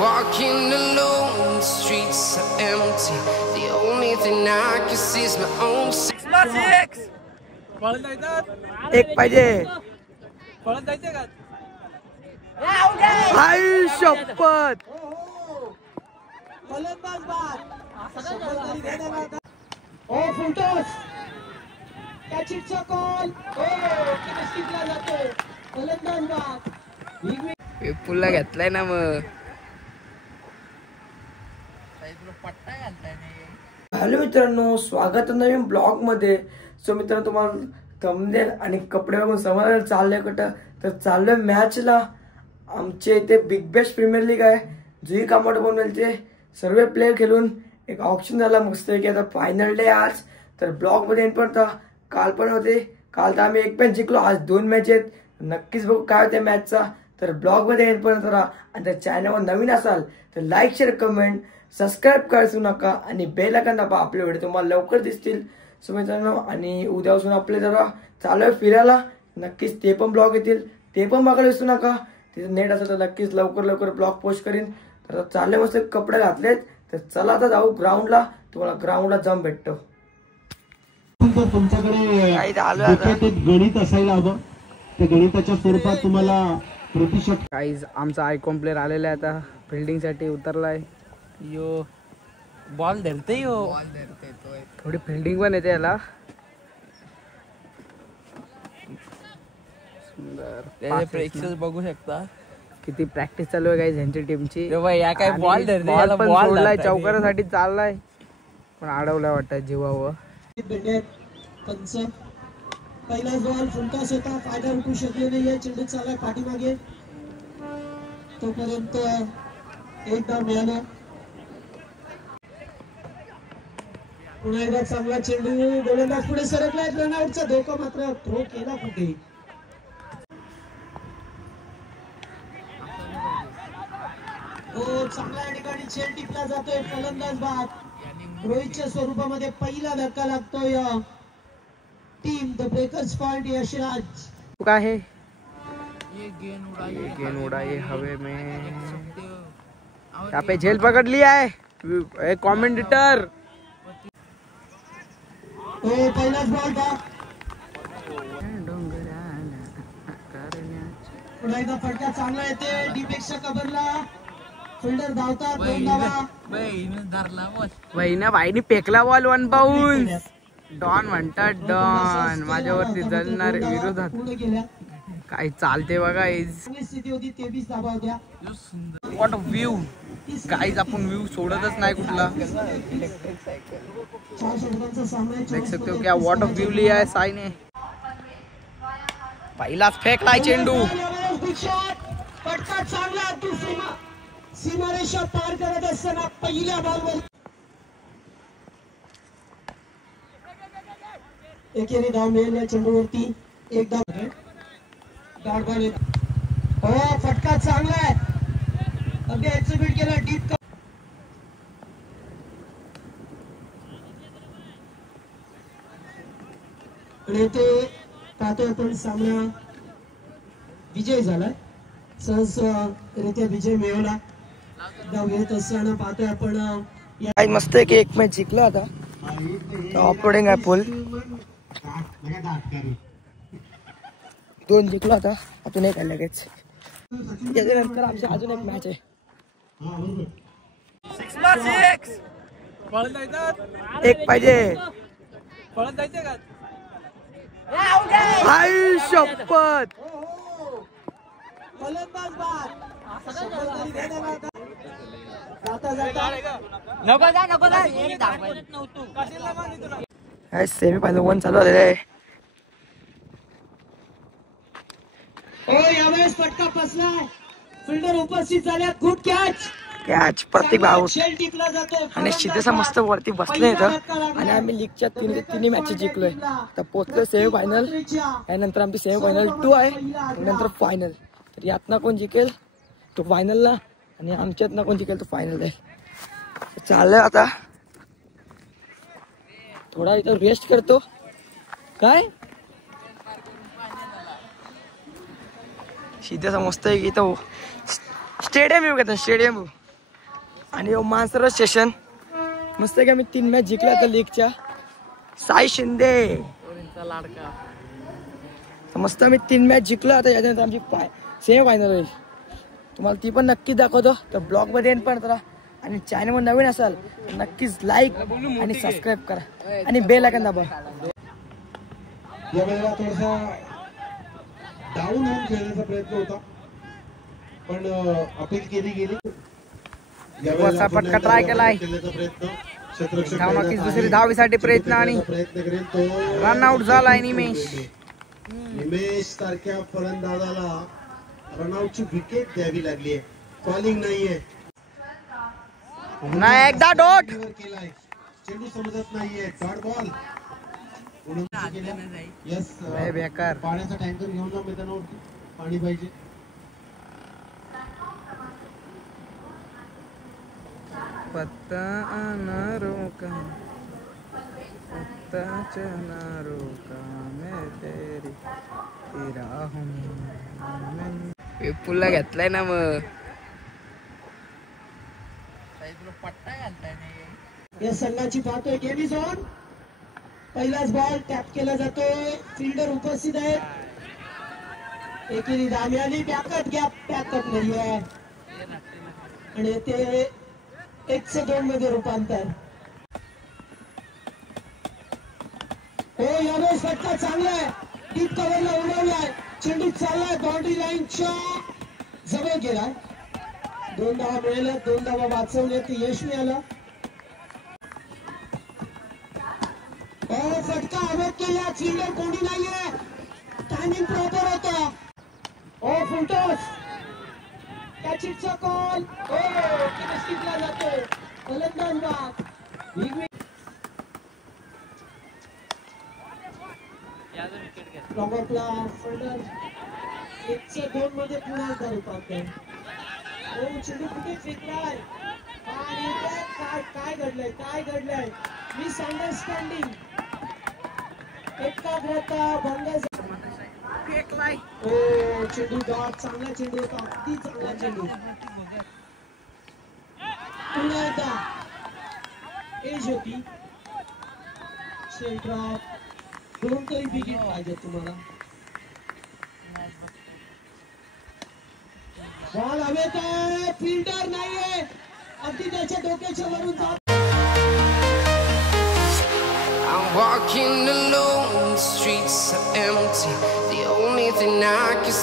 Walking alone, the streets are empty. The only thing I can see is my own six. एक पाहिजे आई शपथ पुल्ला घेतलाय ना मग हॅलो मित्रांनो, स्वागत आहे नवीन ब्लॉग मध्ये. सो मित्रांनो, तुम्हाला थंबनेल आणि कपडे बघून समजलं चाललंय कुठं, तर चाललोय मॅचला. आमच्या इथे बिग बॅश प्रीमियर लीग आहे. जुई कामोड बनवले सर्व प्लेयर खेळून एक ऑप्शन झाला मस्त की आता फायनल डे आज. तर ब्लॉग मध्ये एंड पण काल पण होते. काल तर आम्ही एक मॅच जिंकलो, आज 2 मॅच आहेत. नक्कीच बघू काय होत्या मॅचचा. तर ब्लॉग मध्ये एंड पर्यंत राहा. आणि त्या चॅनलवर नवीन असाल तर लाईक शेअर कमेंट सबस्क्राईब करायचू नका आणि बेल आयकॉन दाबा. आपले व्हिडिओ तुम्हाला लवकर दिसतील. सो मित्रांनो, आणि उद्यापासून आपले जरा चालू आहे फिरायला. नक्कीच ते पण ब्लॉग येतील, ते पण बघायला विसरू नका. तिथे नेट असेल तर नक्कीच लवकर ब्लॉग पोस्ट करीन. तर चालले मस्त कपडे घातलेत. तर चला आता जाऊ ग्राउंडला. तुम्हाला ग्राउंडला जाऊन भेटतो. तुमच्याकडे गणित असायला हवं. त्या गणिताच्या स्वरूपात तुम्हाला प्रतिशत. गाईज, आमचा आयकॉन प्लेअर आलेला आहे आता फिल्डिंग साठी उतरलाय. यो बॉल धरते थोडी फिल्डिंग पण येते याला. सुंदर प्रेक्षक बघू शकता किती प्रॅक्टिस चालू आहे गाईज ह्यांच्या टीमची. बॉल पण सोडलाय, चौकारासाठी चाललाय पण अडवलाय वाटतं जीवावर. पहिला बॉल फुलटॉस होता, फायदा उठू शकले नाहीये. चेंडू चालला पाठीमागे, तोपर्यंत एक धाव मिळाला. पुन्हा एकदा चांगला चेंडू, गोलंदाज पुढे सरकलाय. रनआउटचा धोका, मात्र थ्रो केला कुठे. हो, चांगला या ठिकाणी चेंड टिपला जातोय. फलंदाज बाद रोहितच्या स्वरूपामध्ये पहिला धक्का लागतोय team the breakers point Yashraj. काय है ये गेंद उड़ा ये हवे में. यहाँ पे झेल पकड़ लिया है कमेंटेटर. पहिलाच बॉल था. पुन्हा एकदा फटका चांगला येते डीपेक्षा कबरला. फिल्डर धावतात, 2 धावा. भाईने फेकला बॉल 1 बाउन्स. डॉन म्हणतात डॉन माझ्यावरती जळणार विरोधात. काय चालते बघा. व्हॉट व्ह्यू गाईज, आपण व्ह्यू सोडतच नाही कुठला. देख सकते हो क्या व्हॉट व्ह्यू लिया है साईने. पहिलाच फेकलाय चेंडू. फटका चांगला, सीमारेषा पार करत असताना पहिल्या बॉलवर एकेरी धाव मिळेल या चेंडूवरती. एक धाव गाड बॉल. हो, फटका चांगला आहे, अगदी एक्झिक्यूट केला डीप. आणि ते पाहतोय आपण सामना विजय झालाय. सहजरित्या विजय मिळवला. धाव घेत असताना पाहतोय आपण मस्त आहे की एक मॅच जिंकला आता. ऑपरेटिंग आहे फुल. 2 जिंकलो आता. अजून एक आहे लगेच. त्याच्यानंतर आमची अजून एक मॅच आहे. एक पाहिजे आई शपथ. सेमी फायनल 1 चालू झालेला आहे. यावेळेस फटका फसलाय. फिल्डर उपस्थित झाल्यात. गुड कॅच प्रत्येक आउट. आणि शिदेसा मस्त वरती बसले इथं. आणि आम्ही लीगच्या 3 मॅचेस जिंकलोय. तर पोहोचलोय सेमी फायनल. यानंतर आमची सेमी फायनल 2 आहे, नंतर फायनल. तर यातनं कोण जिंकेल तो फायनलला, आणि आमच्यातनं कोण जिंकेल तो फायनल आहे. चाललंय आता थोडा इथं रेस्ट करतो. काय सीधा मस्त आहे इथं स्टेडियम येऊ का स्टेडियम. आणि मानसरोवर स्टेशन मस्त का मी 3 मॅच जिंकल्या तर लीगच्या. साई शिंदे मस्त मी 3 मॅच जिंकलो. आता याच्यानंतर आमची सेमी फायनल होईल. तुम्हाला ती पण नक्की दाखवतो. तर ब्लॉग मध्ये येईन पण करा आणि चॅनलवर नवीन असाल तर नक्कीच लाईक आणि सबस्क्राईब करा आणि बेल आयकॉन दाबा. या वेळेला थोडासा डाऊन होऊन खेळण्याचा प्रयत्न होता पण अपील केली गेली. असा फटका ट्राय केलाय. दुसरी धावीसाठी प्रयत्न आणि रन आउट झालाय निमेश सारख्या फलंदाजाला रनआउटची विकेट द्यावी लागली आहे. बॉलिंग नाहीये नाही एकदा डॉट चेंडू समजत नाहीये. डॉट बॉल बेकार. पाण्याचा टँकर घेऊन जा मैदानावरती. पाणी पाहिजे. पत्ता न रोका पत्ता चला रोका मैं तेरी तेरा हूं. पुल्ला घेतलाय ना मग पट्टा घालताय. या संघाची पाहतोय गेमी झोन. पहिलाच बॉल टॅप केला जातोय. फिल्डर उपस्थित आहेत. एकेरी दाम्याने पॅकअप नाहीये आणि ते 102 मध्ये रूपांतर. हो यावेळेस फटका चांगला आहे. डीप कव्हरला उडवलाय. चेंडू चाललाय बाउंड्री लाईनच्या जवळ गेलाय. 2 धावा मिळाल्या. 2 धावा वाचवण्यात यश मिळालं. फटका हवेत केला. फिल्डर कोणी नाहीये. टायमिंग प्रॉपर होता. फुलटॉस कॅचिंगचा कॉल. स्टिकला जातो. फलंदाज बाद. टॉपअपला फिल्डर 102 मध्ये पुन्हा रूपांतर. चेंडू कुठे फेकलाय आणि काय घडलंय मिसअंडरस्टँडिंग. एकाग्रता भंग फेकलाय. चेंडू डॉट. चांगला चेंडू होता. अगदी चांगला चेंडू. पुन्हा एकदा एज होती. ड्रॉप. 2 तरी विकेट पाहिजे तुम्हाला. बॉल हवेत आहे. फिल्डर नाहीये. अगदी त्याच्या डोक्याच्या वरून जात. I'm walking alone, the streets are empty. The only thing I can see